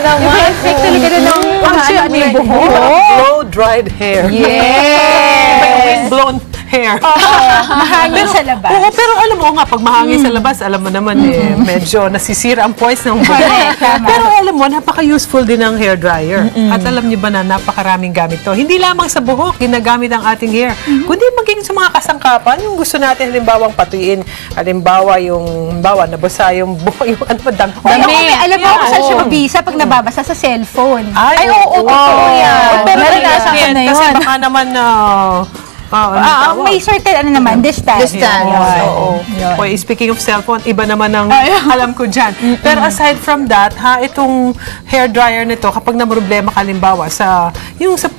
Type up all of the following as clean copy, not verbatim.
naman. Effect talaga na ng blow-dried hair. Yes! May wind-blown hair. Mahangin sa labas. Oo, pero alam mo nga, pag mahangin sa labas, alam mo naman medyo nasisira ang poise ng buhok. Pero alam mo, napaka-useful din ng hair dryer. At alam niyo ba na napakaraming gamit to. Hindi lamang sa buhok, ginagamit ang ating hair. Kundi maging sa mga kasangkapan, yung gusto natin, halimbawa, patuyin. Halimbawa, nabasa yung buhok, yung ano pa, dami. Alam mo, kung saan siya mabisa pag nababasa sa cellphone. Ay, oo, totoo yan. Pero nasa akin na yun. Kasi baka naman may certain distance. Oo. Okay, speaking of cellphone, iba naman ang alam ko dyan. Pero aside from that, itong hair dryer nito, kapag na-problema ka, halimbawa, sa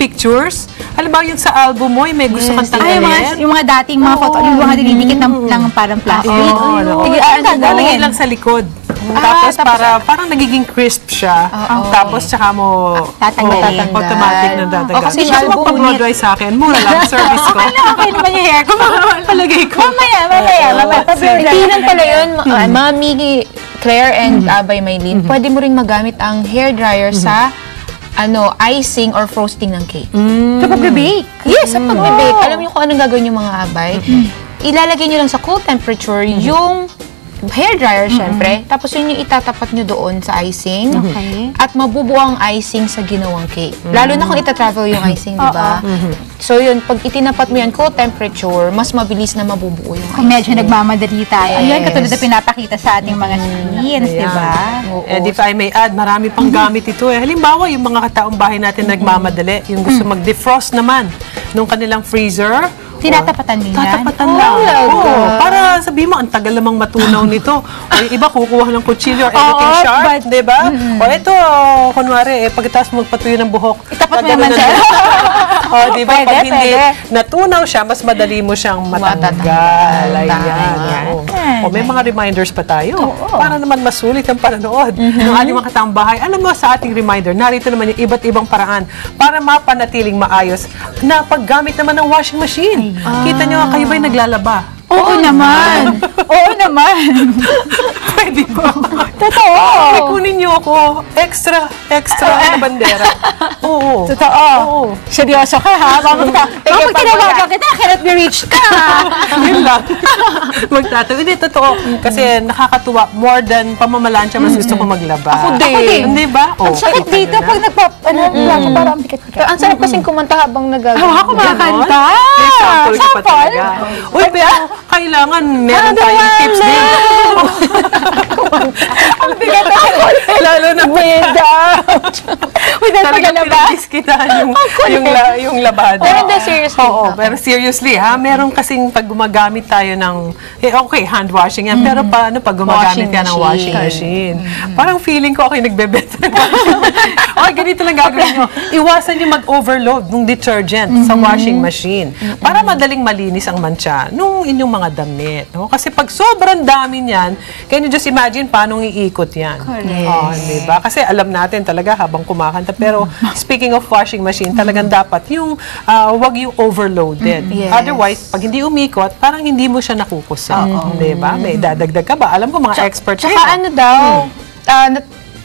pictures, halimbawa yung sa album mo, may gusto kang tanggalin. Yung mga dating mga photo, yung mga dinidikit ng parang plastic. Lalagay lang sa likod. Tapos parang nagiging crisp siya. Tapos tsaka mo tatanggalin. Automatic na tatanggal. Kasi gusto mo pag-blow dry sa akin, mura lang service ko. Okay naman yung hair ko. Palagay ko. Mamaya. Tingnan pala yun, Mami Claire and Abay Maylin, pwede mo rin magamit ang hair dryer sa icing or frosting ng cake. Sa pag-bake? Yes, sa pag-bake. Alam niyo kung anong gagawin yung mga abay? Ilalagay niyo lang sa cool temperature yung hair dryer, syempre. Tapos yun yung itatapat nyo doon sa icing. Okay. At mabubuo ang icing sa ginawang cake. Lalo na kung ita-travel yung icing, di ba? So yun, pag itinapat mo yan, cool temperature, mas mabilis na mabubuo yung icing. Kung medyo nagmamadali tayo. Ayan, katulad na pinapakita sa ating mga screens, di ba? And if I may add, marami pang gamit ito eh. Halimbawa, yung mga kataong bahay natin nagmamadali, yung gusto mag-defrost naman nung kanilang freezer, tinatapatan din yan? Tatapatan lang. Para sabihin mo, ang tagal namang matunaw nito. O yung iba, kukuha ng kutsilyo or anything sharp, di ba? O ito, kunwari, pagkatapos magpatuyo ng buhok, itapat mo naman siya. O, di ba? Pag hindi natunaw siya, mas madali mo siyang matanggal. Ayan. O, may mga reminders pa tayo. Para naman masulit ang panonood ng ating mga kataong bahay. Alam mo, sa ating reminder, narito naman yung iba't ibang paraan para mapanatiling maayos na paggamit naman ng washing machine. Kita nyo, kayo ba'y naglalaba? Oo naman. Oo naman. Pwede ba? Totoo. May kunin niyo ako. Extra na bandera. Oo. Totoo. Oo. Seryoso ka, ha? Kapag tinawagan kita, cannot be reached ka. Yun lang. Magtatawa. Hindi, totoo. Kasi nakakatuwa. More than pamamalansya, mas gusto ko maglaba. Ako din. Hindi ba? Ang sakit dito pag parang bigat-bigat. Pero ang sarap kasing kumanta habang nagagawa. Ako kumakanta. May sample ka pa talaga. Uy, pero kailangan meron tayong tips din. Ang bigat ako. Lalo na Without paglalaba. Talagang yung labada. Pero hindi, seriously. Oo, pero seriously, meron kasing pag gumagamit tayo ng, okay, hand washing yan, pero paano pag gumagamit ka ng washing machine? Parang feeling ko, okay, nagbebenta ng washing machine. Okay, ganito lang gagawin nyo. Iwasan nyo mag-overload ng detergent sa washing machine para madaling malinis ang mancha nung inyong mga damit. No? Kasi pag sobrang dami niyan, can you just imagine paano iikot yan? Correct. Diba? Kasi alam natin talaga habang kumakanta. Pero speaking of washing machine, talagang dapat yung wag yung overloaded. Otherwise, pag hindi umikot, parang hindi mo siya nakukusa. Diba? May dadagdag ka ba? Alam ko mga experts. Tsaka ano daw,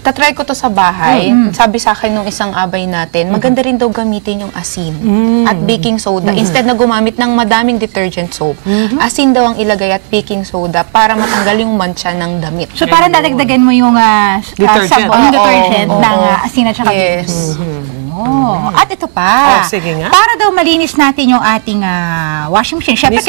tatry ko to sa bahay. Sabi sa akin nung isang abay natin, maganda rin daw gamitin yung asin at baking soda. Instead na gumamit ng madaming detergent soap, asin daw ang ilagay at baking soda para matanggal yung mancha ng damit. So parang dadagdagan mo yung sabon, detergent ng asin at saka yes. At ito pa, sige nga. para daw malinis natin yung ating washing machine. Siyempre,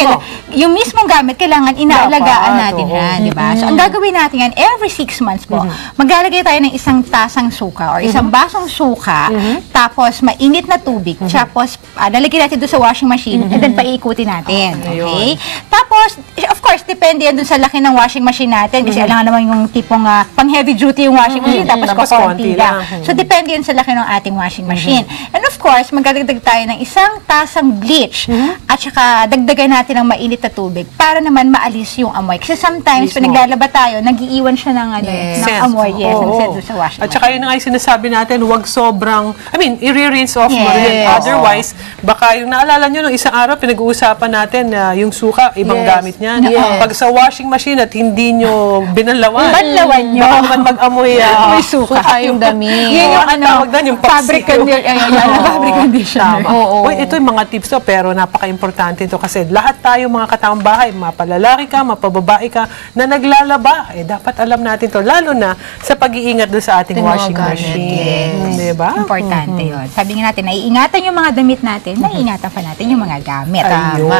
yung mismong gamit, kailangan inaalagaan natin yan, di ba? So, ang gagawin natin yan, every 6 months po, maglalagay tayo ng isang tasang suka or isang basong suka, tapos mainit na tubig, tapos lalagyan natin doon sa washing machine, and then paikutin natin. Okay? Tapos, of course, depende yan doon sa laki ng washing machine natin, kasi alam nga naman yung tipong pang heavy duty yung washing machine, tapos konti lang. So, depende yan sa laki ng ating washing machine. machine. And of course, magdadagdag tayo ng isang tasang bleach at saka dagdagan natin ng mainit na tubig para naman maalis yung amoy. Kasi sometimes, pag naglalaba tayo, nag-iiwan siya ng, ng amoy. Yes, ng scent sa washing At saka yun nga yung sinasabi natin, huwag sobrang, i-rinse off mo rin. Otherwise, baka yung naalala nyo, nung isang araw, pinag-uusapan natin na yung suka, ibang gamit niyan. Pag sa washing machine at hindi nyo binalawan, banlawan nyo. baka naman mag-amoy may suka yung dami. Yan yung tawag doon, yung fabric conditioner. Uy, ito yung mga tips to, pero napaka-importante ito kasi lahat tayo mga kataong bahay, mapalalaki ka, mapababae ka, na naglalaba, dapat alam natin to, lalo na sa pag-iingat doon sa ating washing machine. Diba? Importante yun. Sabi nga natin, naiingatan yung mga damit natin, naiingatan pa natin yung mga gamit. Tama.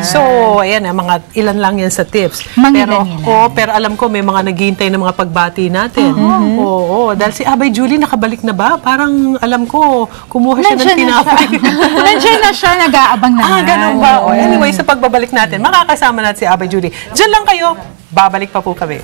So, ayan, mga ilan lang yan sa tips. Pero alam ko, may mga naghihintay ng mga pagbati natin. Oo, dahil si Abay Julie nakabalik na ba? Parang alam ko, kumuha siya ng tinapay. Nandiyan na siya, nag-aabang naman. Ganun ba? Anyway, sa pagbabalik natin, makakasama natin si Abay Julie. Diyan lang kayo, babalik pa po kami.